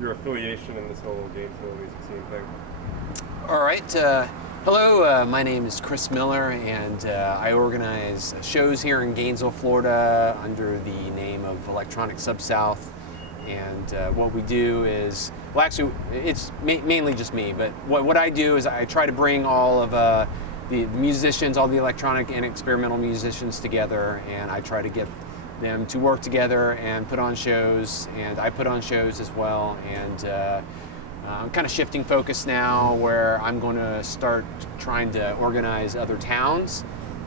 your affiliation in this whole Gainesville music scene thing? All right. Hello, my name is Chris Miller, and I organize shows here in Gainesville, Florida, under the name of Electronic Sub-South. And what we do is, well, actually, it's mainly just me, but what I do is I try to bring all of the musicians, all the electronic and experimental musicians together, and I try to get them to work together and put on shows, and I put on shows as well. And I'm kind of shifting focus now, where I'm going to start trying to organize other towns,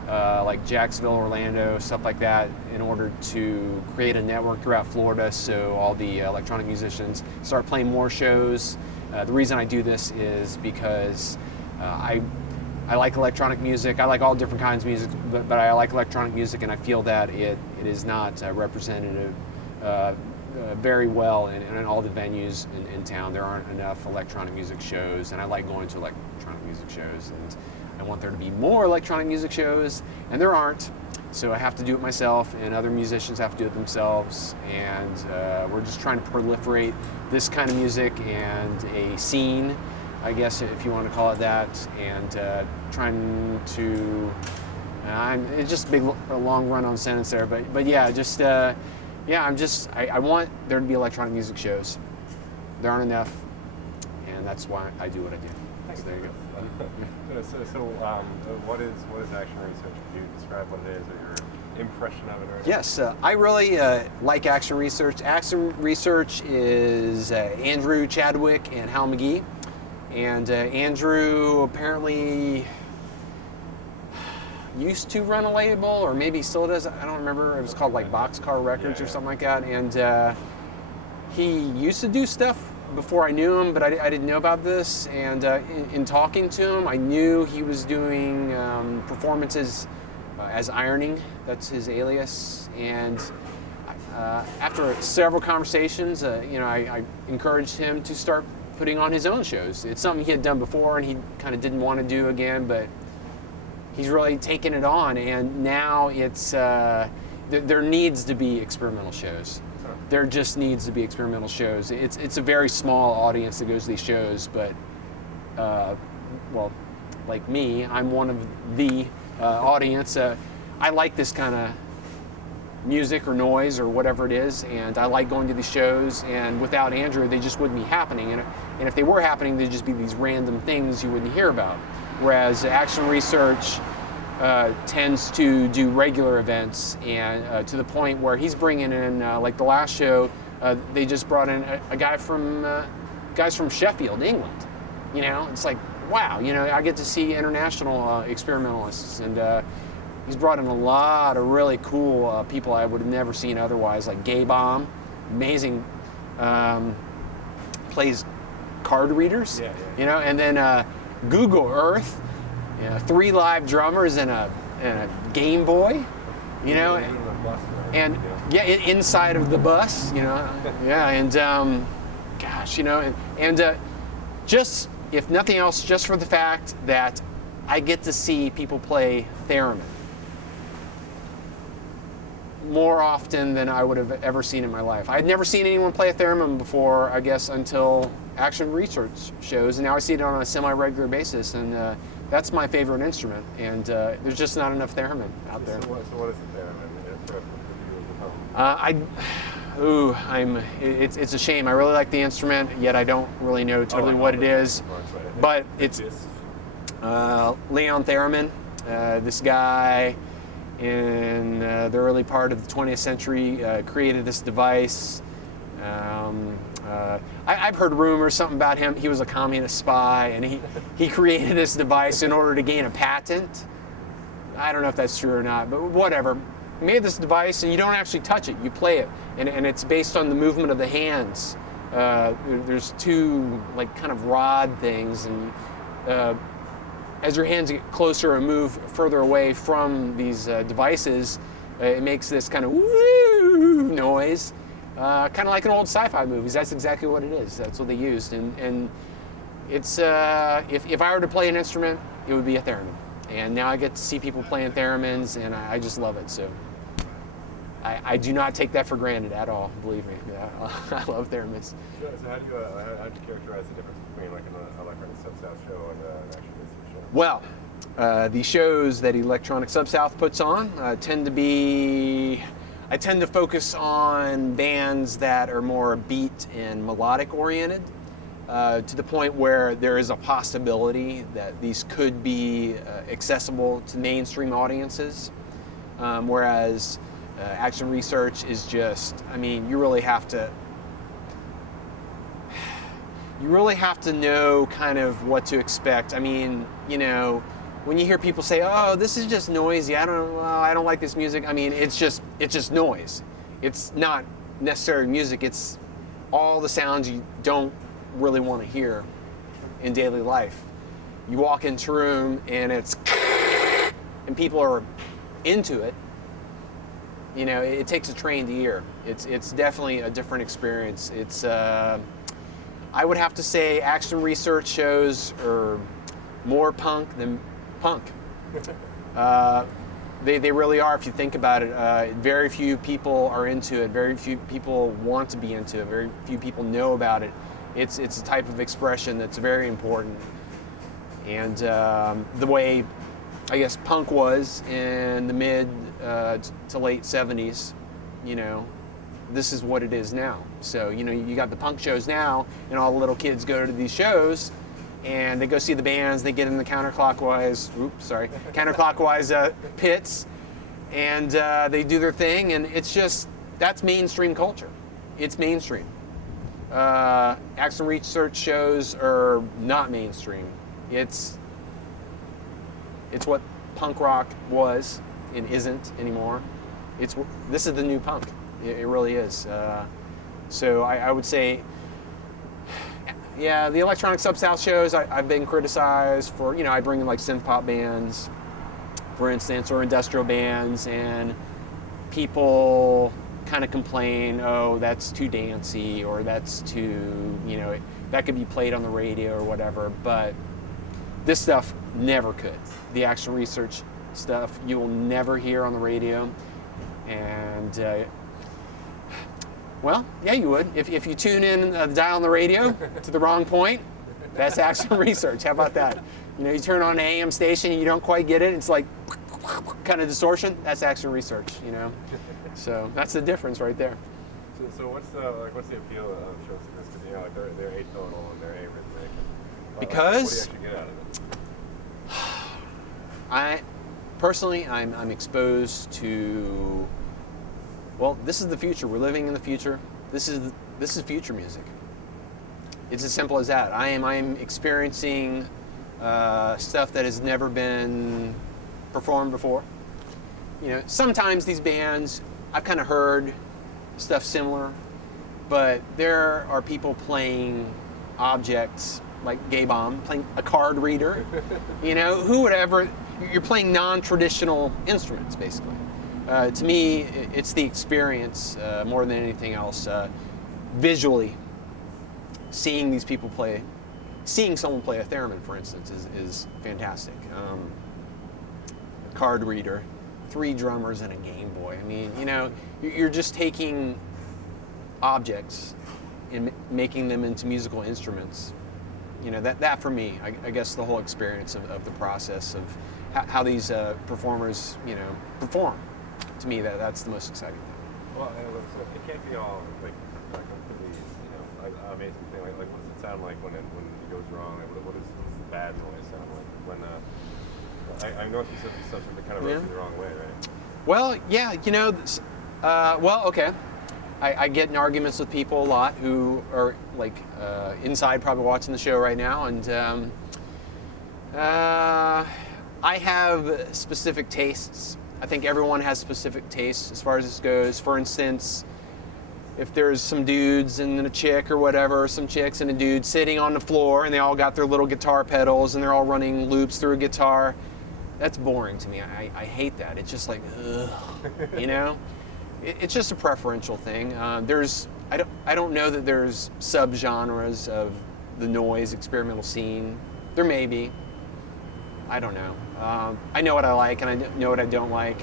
like Jacksonville, Orlando, stuff like that, in order to create a network throughout Florida so all the electronic musicians start playing more shows. The reason I do this is because I like electronic music. I like all different kinds of music, but I like electronic music, and I feel that it is not representative very well in all the venues in town. There aren't enough electronic music shows, and I like going to electronic music shows, and I want there to be more electronic music shows, and there aren't. So I have to do it myself, and other musicians have to do it themselves, and we're just trying to proliferate this kind of music and a scene, I guess, if you want to call it that, and trying to, it's just a long run-on sentence there, but yeah, just, I want there to be electronic music shows. There aren't enough, and that's why I do what I do. Thanks. So there you go. What is action research? Could you describe what it is, or your impression of it? Or Yes, I really like action research. Action research is Andrew Chadwick and Hal Mcgee. And Andrew apparently used to run a label, or maybe still does. I don't remember. It was called like Boxcar Records or something like that. And he used to do stuff before I knew him, but I didn't know about this. And in talking to him, I knew he was doing performances as Ironing. That's his alias. And after several conversations, I encouraged him to start putting on his own shows. It's something he had done before, and he kind of didn't want to do again, but he's really taken it on. And now it's there needs to be experimental shows. There just needs to be experimental shows. It's a very small audience that goes to these shows, but well, like me, I'm one of the audience. I like this kind of music or noise or whatever it is, and I like going to these shows, and without Andrew, they just wouldn't be happening. And if they were happening, they'd just be these random things you wouldn't hear about. Whereas action research tends to do regular events, and to the point where he's bringing in, like the last show, they just brought in a guy from, guys from Sheffield, England. You know, it's like, wow, I get to see international experimentalists, and he's brought in a lot of really cool people I would have never seen otherwise, like Gay Bomb, amazing, plays card readers, and then Google Earth, 3 live drummers and a Game Boy, and inside of the bus, and gosh, and just, if nothing else, just for the fact that I get to see people play theremin more often than I would have ever seen in my life. I had never seen anyone play a theremin before, I guess, until action research shows, and now I see it on a semi-regular basis, and that's my favorite instrument, and there's just not enough theremin out there. So what is the theremin? It's a shame. I really like the instrument, yet I don't really know totally what it is, but it's Leon Theremin, this guy in the early part of the 20th century created this device. I've heard rumors, something about him. He was a communist spy, and he created this device in order to gain a patent. I don't know if that's true or not, but whatever. He made this device, and you don't actually touch it. You play it, and it's based on the movement of the hands. There's 2 like kind of rod things, and as your hands get closer and move further away from these devices, it makes this kind of woo noise, kind of like in old sci-fi movies. That's exactly what it is. That's what they used, and it's if I were to play an instrument, it would be a theremin. And now I get to see people playing theremins, and I just love it. So I do not take that for granted at all. Believe me. Yeah, I love theremins. So how do you characterize the difference between like an electronic sub-south show and an actual music show? Well, the shows that Electronic Sub-South puts on tend to be. I tend to focus on bands that are more beat and melodic oriented, to the point where there is a possibility that these could be accessible to mainstream audiences, whereas Action Research is just, I mean, you really have to know kind of what to expect. I mean, you know, when you hear people say, "Oh, this is just noisy. I don't like this music." I mean, it's just noise. It's not necessarily music. It's all the sounds you don't really want to hear in daily life. You walk into a room and it's and people are into it. You know, it takes a trained ear. It's definitely a different experience. It's I would have to say Action Research shows are more punk than punk. They really are, if you think about it. Very few people are into it. Very few people want to be into it. Very few people know about it. It's a type of expression that's very important. And the way, I guess, punk was in the mid to late 70s, you know, this is what it is now. So, you know, you got the punk shows now, and all the little kids go to these shows, and they go see the bands, they get in the counterclockwise pits, and they do their thing, and it's just, that's mainstream culture. It's mainstream. Action Research shows are not mainstream. It's what punk rock was and isn't anymore. This is the new punk. It really is. So I would say, yeah, the Electronic Sub-South shows, I've been criticized for, you know, I bring in like synth pop bands, for instance, or industrial bands, and people kind of complain, oh, that's too dancey, or that's too, you know, that could be played on the radio or whatever, but this stuff never could. The Action Research stuff you will never hear on the radio, and well, yeah, you would. If you tune in the dial on the radio to the wrong point, that's Action Research. How about that? You know, you turn on an AM station and you don't quite get it. It's like kind of distortion. That's Action Research. You know, so that's the difference right there. So what's the appeal of shows like this? Because you know, like they're atonal and they're arrhythmic. Because what do you actually get out of it? Personally, I'm exposed to. Well, this is the future. We're living in the future. This is future music. It's as simple as that. I am experiencing stuff that has never been performed before. You know, sometimes these bands, I've kind of heard stuff similar, but there are people playing objects like Gay Bomb, playing a card reader. You know, who would ever? You're playing non-traditional instruments, basically. To me, it's the experience more than anything else. Visually, seeing these people play, seeing someone play a theremin, for instance, is fantastic. A card reader, 3 drummers, and a Game Boy. I mean, you know, you're just taking objects and making them into musical instruments. You know, that for me, I guess the whole experience of the process of how these performers, you know, perform. To me, that's the most exciting thing. Well, it can't be all like completely, you know, amazing thing. Like what does it sound like when it goes wrong? Like, what does the bad noise sound like? When I know you said stuff that kind of rubs you the wrong way, right? Well, yeah, you know, okay. I get in arguments with people a lot who are like inside, probably watching the show right now, and I have specific tastes. I think everyone has specific tastes as far as this goes. For instance, if there's some dudes and a chick or whatever, some chicks and a dude sitting on the floor and they all got their little guitar pedals and they're all running loops through a guitar, that's boring to me. I hate that. It's just like, ugh, you know? It's just a preferential thing. I don't know that there's subgenres of the noise experimental scene. There may be. I don't know. I know what I like and I know what I don't like.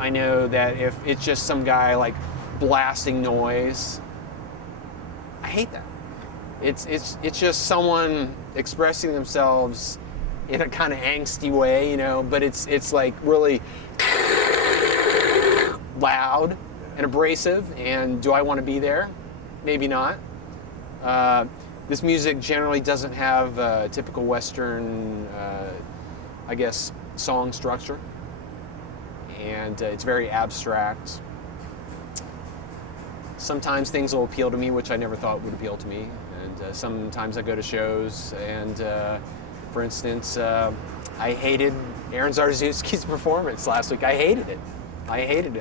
I know that if it's just some guy like blasting noise, I hate that. It's just someone expressing themselves in a kind of angsty way, but it's like really loud and abrasive. And do I want to be there? Maybe not. This music generally doesn't have typical Western, I guess, song structure. And it's very abstract. Sometimes things will appeal to me, which I never thought would appeal to me. And sometimes I go to shows, and for instance, I hated Aaron Zarzewski's performance last week. I hated it.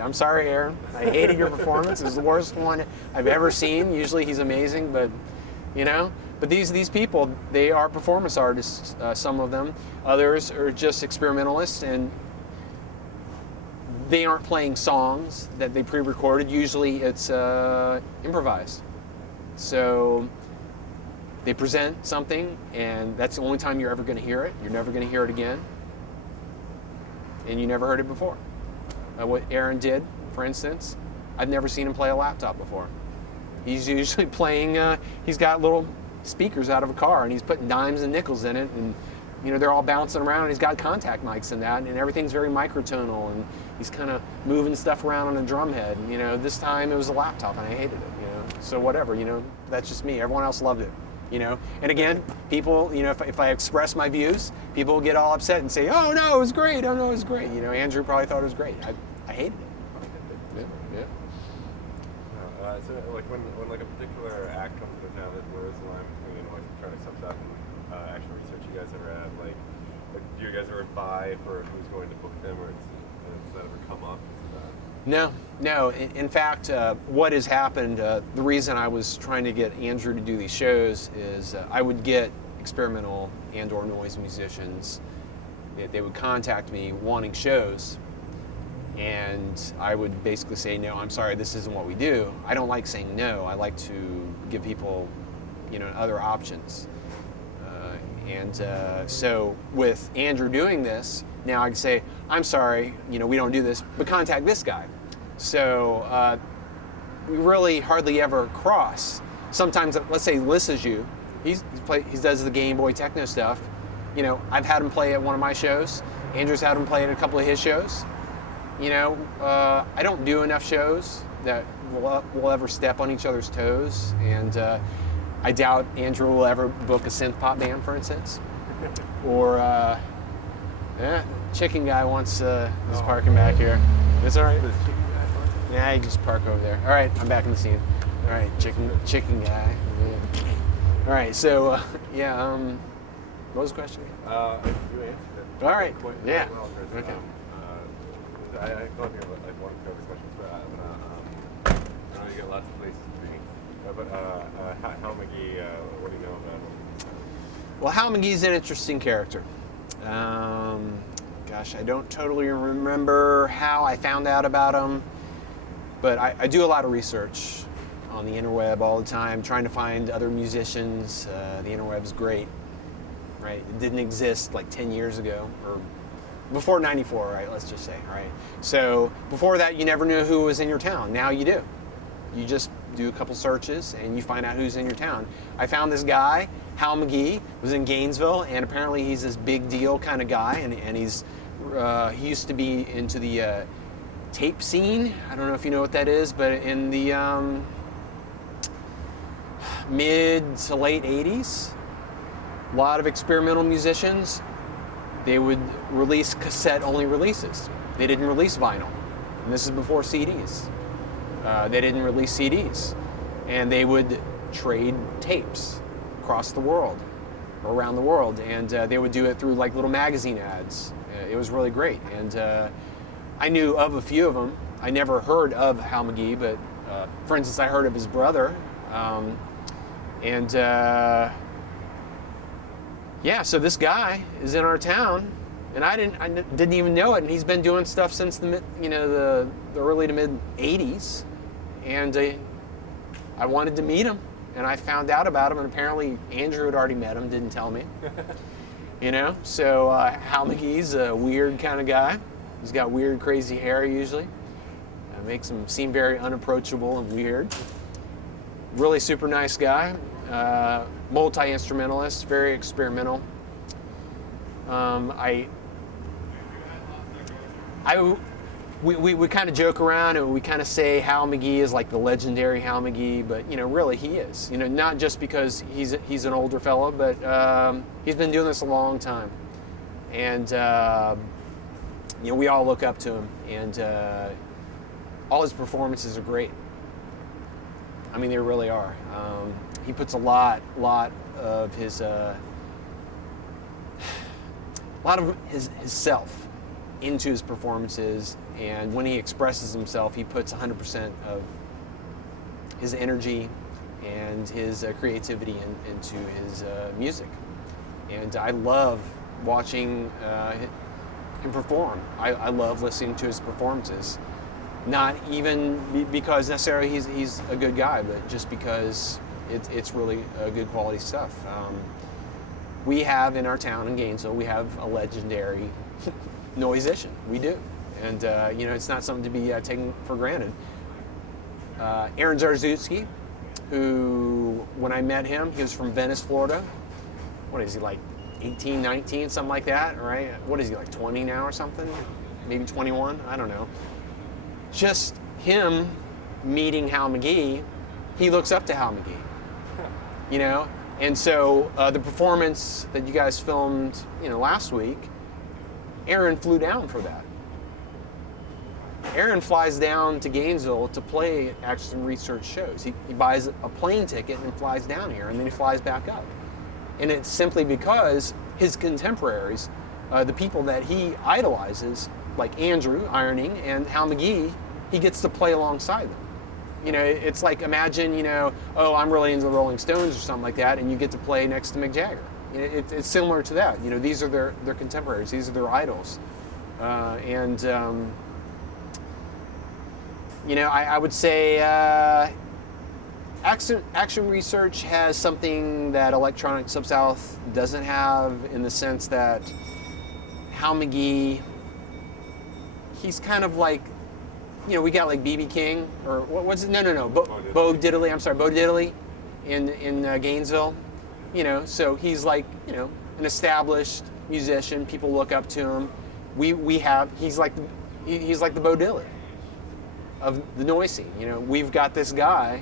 I'm sorry, Aaron. I hated your performance. It was the worst one I've ever seen. Usually he's amazing, but But these people, they are performance artists. Some of them, others are just experimentalists, and they aren't playing songs that they pre-recorded. Usually it's improvised. So they present something, and that's the only time you're ever going to hear it. You're never going to hear it again. And you never heard it before. What Aaron did, for instance, I've never seen him play a laptop before. He's usually playing, he's got little speakers out of a car, and he's putting dimes and nickels in it, and they're all bouncing around, and he's got contact mics in that, and everything's very microtonal, and he's kind of moving stuff around on a drum head. And, this time it was a laptop, and I hated it. So whatever, that's just me. Everyone else loved it. And again, people, if I express my views, people will get all upset and say, "Oh no, it was great. Oh no, it was great." Andrew probably thought it was great. I hated it. Yeah. So like when like a particular act comes to town, where is the line between electronic subs out and actual research you guys ever have? Like do you guys ever vie for who's going to book them, or does that ever come up? No. In fact, what has happened, the reason I was trying to get Andrew to do these shows is I would get experimental and or noise musicians. They would contact me wanting shows, and I would basically say, "No, I'm sorry, this isn't what we do." I don't like saying no. I like to give people, other options. So with Andrew doing this, now I can say, "I'm sorry, we don't do this, but contact this guy." So we really hardly ever cross. Sometimes, let's say Lissaju, he does the Game Boy techno stuff. I've had him play at one of my shows. Andrew's had him play at a couple of his shows. I don't do enough shows that we'll ever step on each other's toes, and I doubt Andrew will ever book a synth pop band, for instance. Or chicken guy wants is parking back here. It's all right. Yeah, you can just park over there. All right, I'm back in the scene. All right, chicken guy. Yeah. All right, so what was the question? You answered it. All right. Yeah. Well, Okay. I thought you had like one or two other questions, but I know you got lots of places to be. But Hal Mcgee, what do you know about him? Well, Hal Mcgee's an interesting character. Gosh, I don't totally remember how I found out about him, but I do a lot of research on the interweb all the time, trying to find other musicians. The interweb's great, right? It didn't exist like 10 years ago, or before 94, right? Let's just say, right? So before that, you never knew who was in your town. Now you do. You just do a couple searches and you find out who's in your town. I found this guy, Hal Mcgee, was in Gainesville, and apparently he's this big deal kind of guy, and he used to be into the tape scene. I don't know if you know what that is, but in the mid to late 80s, a lot of experimental musicians, they would release cassette-only releases. They didn't release vinyl, and this is before CDs. They didn't release CDs, and they would trade tapes across the world, or around the world, and they would do it through like little magazine ads. It was really great, and I knew of a few of them. I never heard of Hal Mcgee, but for instance, I heard of his brother, so this guy is in our town, and I didn't even know it, and he's been doing stuff since the early to mid 80s, and I wanted to meet him, and I found out about him, and apparently Andrew had already met him, didn't tell me. So Hal Mcgee's a weird kind of guy. He's got weird, crazy hair usually. Makes him seem very unapproachable and weird. Really super nice guy. Multi-instrumentalist, very experimental. We kind of joke around and we kind of say Hal Mcgee is like the legendary Hal Mcgee, but really he is. Not just because he's an older fellow, but he's been doing this a long time, and we all look up to him, and all his performances are great. I mean, they really are. He puts a lot of his self into his performances, and when he expresses himself, he puts 100% of his energy and his creativity into his music. And I love watching him perform. I love listening to his performances. Not even because necessarily he's a good guy, but just because it's really good quality stuff. We have in our town in Gainesville, we have a legendary noisician. We do. And, it's not something to be taken for granted. Aaron Zarzewski, who, when I met him, he was from Venice, Florida. What is he, like 18, 19, something like that, right? What is he, like 20 now or something? Maybe 21? I don't know. Just him meeting Hal Mcgee, he looks up to Hal Mcgee, And so the performance that you guys filmed, last week, Aaron flew down for that. Aaron flies down to Gainesville to play action research shows. He buys a plane ticket and flies down here, and then he flies back up. And it's simply because his contemporaries, the people that he idolizes, like Andrew Ironing and Hal Mcgee, he gets to play alongside them. It's like, imagine, I'm really into the Rolling Stones or something like that, and you get to play next to Mick Jagger. It's similar to that. These are their contemporaries. These are their idols. I would say action research has something that Electronic Sub-South doesn't have, in the sense that Hal Mcgee, he's kind of like, we got like B.B. King, or what's it? No. Bo Diddley. I'm sorry, Bo Diddley in Gainesville. So he's like, an established musician. People look up to him. He's like the Bo Diddley of the noise scene. We've got this guy,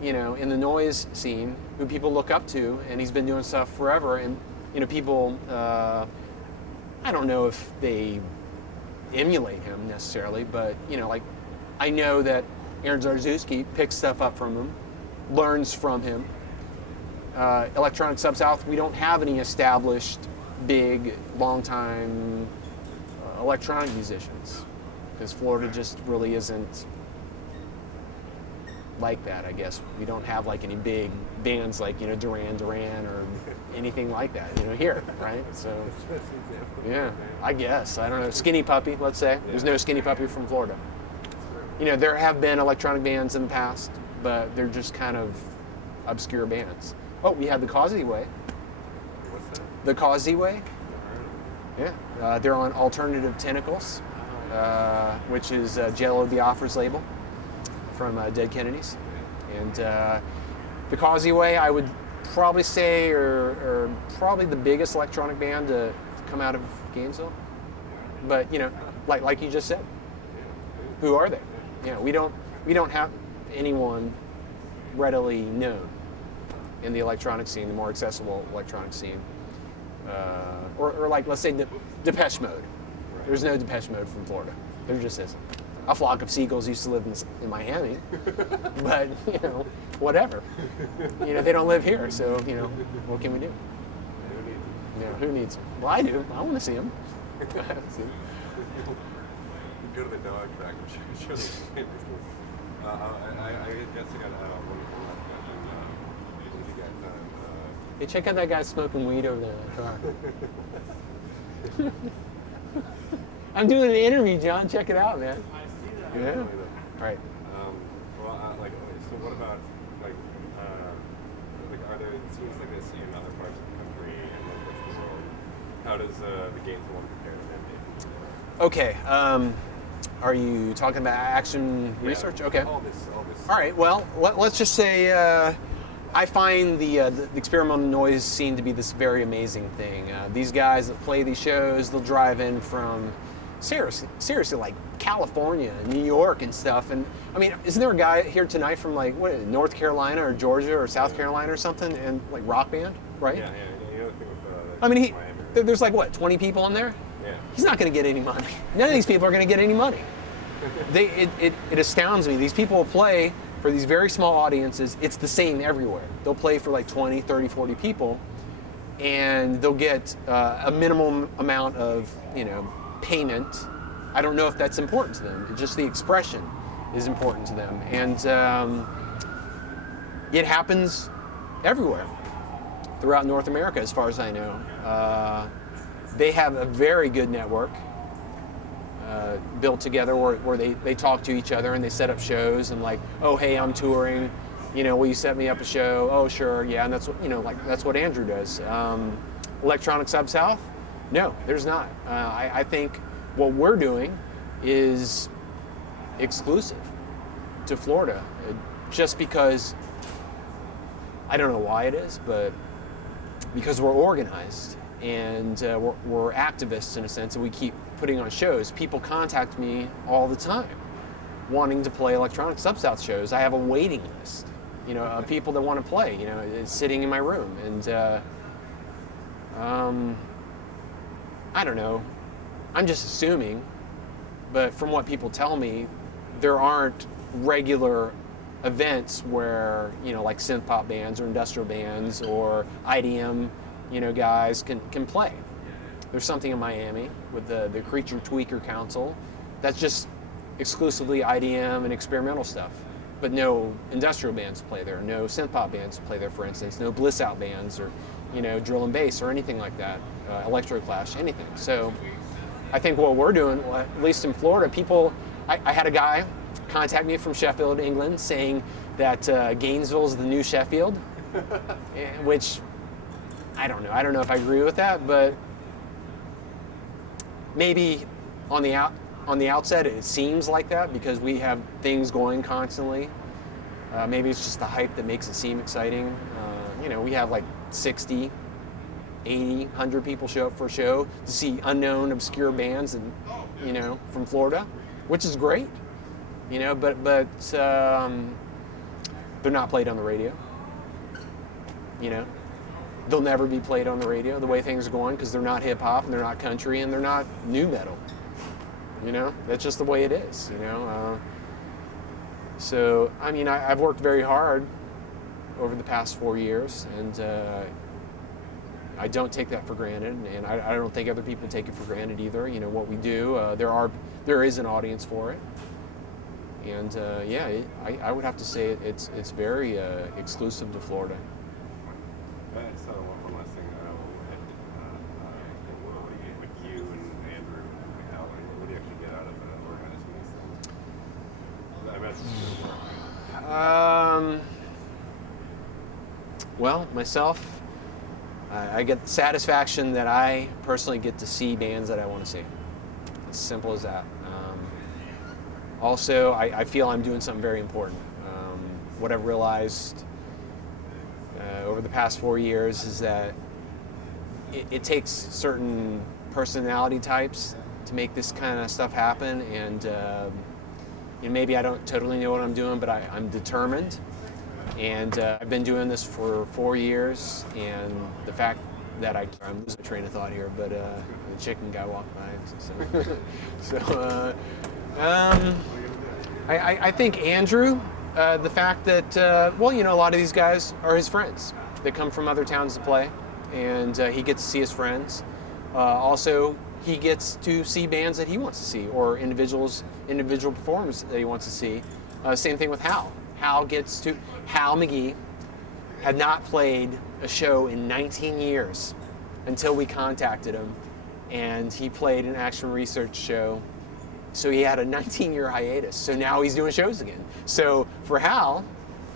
in the noise scene who people look up to, and he's been doing stuff forever. And people, I don't know if they emulate him necessarily, but I know that Aaron Zarzewski picks stuff up from him, learns from him. Electronic Sub-South, we don't have any established, big, long-time electronic musicians, because Florida just really isn't like that, I guess. We don't have like any big bands like Duran Duran or anything like that here, right? So yeah, I guess, I don't know, Skinny Puppy, let's say. There's no Skinny Puppy from Florida. There have been electronic bands in the past, but they're just kind of obscure bands. Oh, we had the Causeway. What's that? The Causeway. Yeah, they're on Alternative Tentacles, which is Jello Biafra's label from Dead Kennedys. And the Causeway, I would probably say, are probably the biggest electronic band to come out of Gainesville. But like you just said, who are they? We don't have anyone readily known in the electronic scene, the more accessible electronic scene. Or like, let's say, Depeche Mode. There's no Depeche Mode from Florida. There just isn't. A Flock of Seagulls used to live in Miami, but whatever. They don't live here, so what can we do? Who needs them? Well, I do. I want to see them. Go to the dog track and show them. I guess I got one last question. What did you guys done? Hey, check out that guy smoking weed over there in the car. I'm doing an interview, John. Check it out, man. Yeah. All right. So what about are there scenes like this in other parts of the country and the world? How does the Gainesville one compare to them? Okay. Are you talking about action research? Okay. All this. All right. Well, let's just say I find the experimental noise scene to be this very amazing thing. These guys that play these shows, they'll drive in from seriously, like California, New York, and stuff. And I mean, isn't there a guy here tonight from like North Carolina or Georgia or South Carolina or something, and like rock band, right? Yeah. The other thing with I mean, Miami. there's like what, 20 people in there? Yeah. He's not going to get any money. None of these people are going to get any money. It astounds me. These people will play for these very small audiences. It's the same everywhere. They'll play for like 20, 30, 40 people, and they'll get a minimum amount of, payment. I don't know if that's important to them. It's just the expression is important to them. And it happens everywhere throughout North America, as far as I know. They have a very good network built together where they talk to each other and they set up shows and like, oh, hey, I'm touring, will you set me up a show? Oh, sure, yeah, and that's what, that's what Andrew does. Electronic Sub-South? No, there's not. I think what we're doing is exclusive to Florida, just because, I don't know why it is, but because we're organized. And we're activists in a sense, and we keep putting on shows. People contact me all the time wanting to play Electronic Sub-South shows. I have a waiting list, of people that want to play, it's sitting in my room. And I don't know, I'm just assuming, but from what people tell me, there aren't regular events where, like synth pop bands or industrial bands or IDM guys can play. There's something in Miami with the Creature Tweaker Council that's just exclusively IDM and experimental stuff, but no industrial bands play there, no synth pop bands play there, for instance, no Bliss Out bands or drill and bass or anything like that, Electro Clash, anything. So I think what we're doing, at least in Florida, people, I had a guy contact me from Sheffield, England, saying that Gainesville is the new Sheffield, which I don't know. I don't know if I agree with that, but maybe on the outset it seems like that because we have things going constantly. Maybe it's just the hype that makes it seem exciting. We have like 60, 80, 100 people show up for a show to see unknown, obscure bands, and from Florida, which is great. But they're not played on the radio. They'll never be played on the radio the way things are going because they're not hip hop and they're not country and they're not new metal. That's just the way it is. So I mean, I've worked very hard over the past 4 years, and I don't take that for granted, and I don't think other people take it for granted either. What we do, there is an audience for it, and I would have to say it's very exclusive to Florida. So one last thing, with you and Andrew and Hal, what do you actually get out of organizing these things? I imagine it's gonna work. Well, myself, I get the satisfaction that I personally get to see bands that I want to see. As simple as that. Also, I feel I'm doing something very important. What I've realized over the past 4 years is that it takes certain personality types to make this kind of stuff happen, and maybe I don't totally know what I'm doing, but I'm determined, and I've been doing this for 4 years, and the fact that I'm losing my train of thought here, but the chicken guy walked by, so I think Andrew, the fact that, a lot of these guys are his friends. They come from other towns to play, and he gets to see his friends. Also, he gets to see bands that he wants to see, or individual performers that he wants to see. Same thing with Hal. Hal Mcgee had not played a show in 19 years until we contacted him, and he played an action research show. So he had a 19-year hiatus. So now he's doing shows again. So for Hal,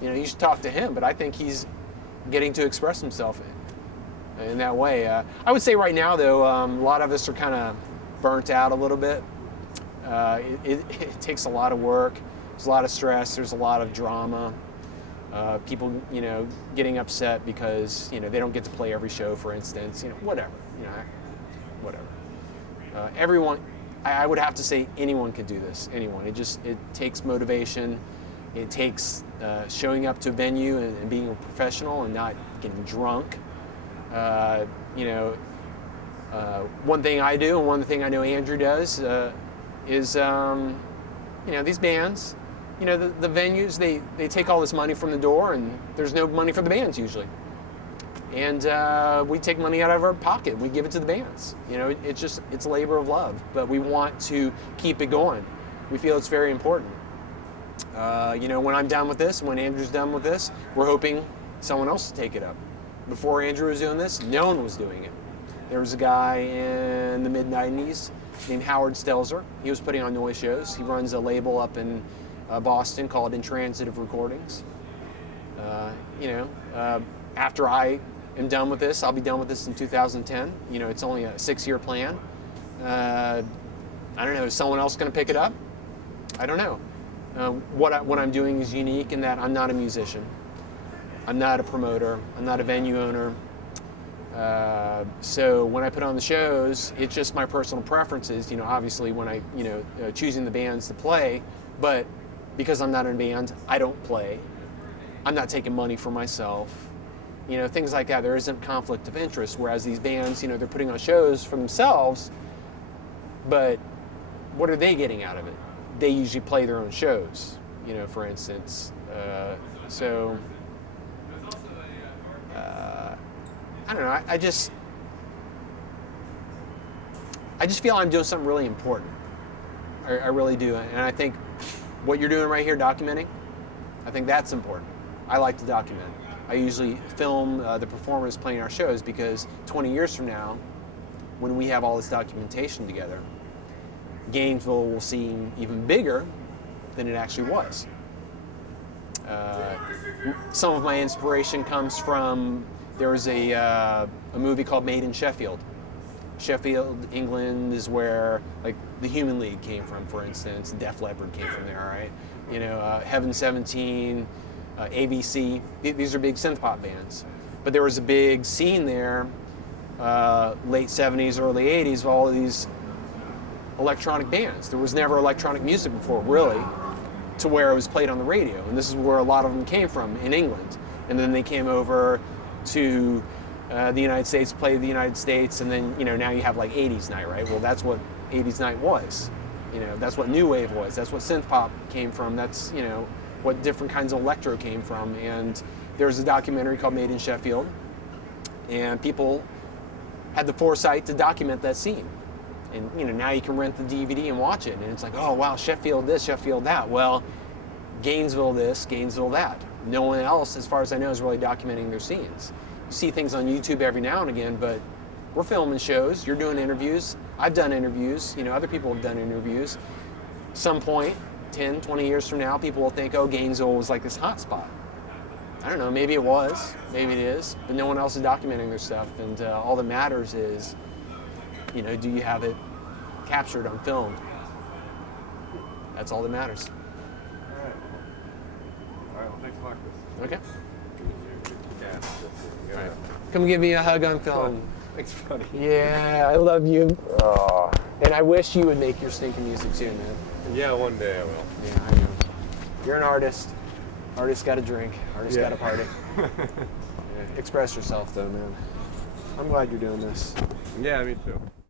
you should talk to him, but I think he's getting to express himself in that way. I would say right now, though, a lot of us are kind of burnt out a little bit It takes a lot of work. There's a lot of stress. There's a lot of drama. People, getting upset because they don't get to play every show, for instance. Whatever. Whatever. Everyone, I would have to say anyone could do this. Anyone. It takes motivation. It takes showing up to a venue and being a professional and not getting drunk. One thing I do, and one thing I know Andrew does, is these bands, the venues, they take all this money from the door, and there's no money for the bands usually. And we take money out of our pocket. We give it to the bands. It's a labor of love, but we want to keep it going. We feel it's very important. When I'm done with this, when Andrew's done with this, we're hoping someone else will take it up. Before Andrew was doing this, no one was doing it. There was a guy in the mid-90s named Howard Stelzer. He was putting on noise shows. He runs a label up in Boston called Intransitive Recordings. After I am done with this, I'll be done with this in 2010. It's only a 6-year plan. I don't know, is someone else going to pick it up? I don't know. What I'm doing is unique in that I'm not a musician. I'm not a promoter. I'm not a venue owner. So when I put on the shows, it's just my personal preferences. Obviously when I, choosing the bands to play, but because I'm not in a band, I don't play. I'm not taking money for myself. Things like that. There isn't conflict of interest. Whereas these bands, they're putting on shows for themselves, but what are they getting out of it? They usually play their own shows, for instance. I don't know. I just feel I'm doing something really important. I really do, and I think what you're doing right here, documenting, I think that's important. I like to document. I usually film the performers playing our shows because 20 years from now, when we have all this documentation together, Gainesville will seem even bigger than it actually was. Some of my inspiration comes from, there was a movie called Made in Sheffield. Sheffield, England is where the Human League came from, for instance. Def Leppard came from there, right? Heaven 17, ABC. These are big synth pop bands. But there was a big scene there, late 70s, early 80s, of all of these electronic bands. There was never electronic music before, really, to where it was played on the radio. And this is where a lot of them came from, in England. And then they came over to the United States, played the United States, and then, now you have 80s night, right? Well, that's what 80s night was. That's what new wave was. That's what synth pop came from. That's, what different kinds of electro came from. And there was a documentary called Made in Sheffield, and people had the foresight to document that scene. And, now you can rent the DVD and watch it, and it's oh, wow, Sheffield this, Sheffield that. Well, Gainesville this, Gainesville that. No one else, as far as I know, is really documenting their scenes. You see things on YouTube every now and again, but we're filming shows, you're doing interviews, I've done interviews, other people have done interviews. Some point, 10, 20 years from now, people will think, oh, Gainesville was this hot spot. I don't know, maybe it was, maybe it is, but no one else is documenting their stuff, and all that matters is, do you have it captured on film? That's all that matters. All right, well, thanks a lot, Chris. Okay. All right. Come give me a hug on film. Thanks, buddy. Yeah, I love you. And I wish you would make your stinking music too, man. Yeah, one day I will. Yeah, I know. You're an artist. Artists got to drink. Artists got to party. Yeah. Express yourself, though, man. I'm glad you're doing this. Yeah, me too.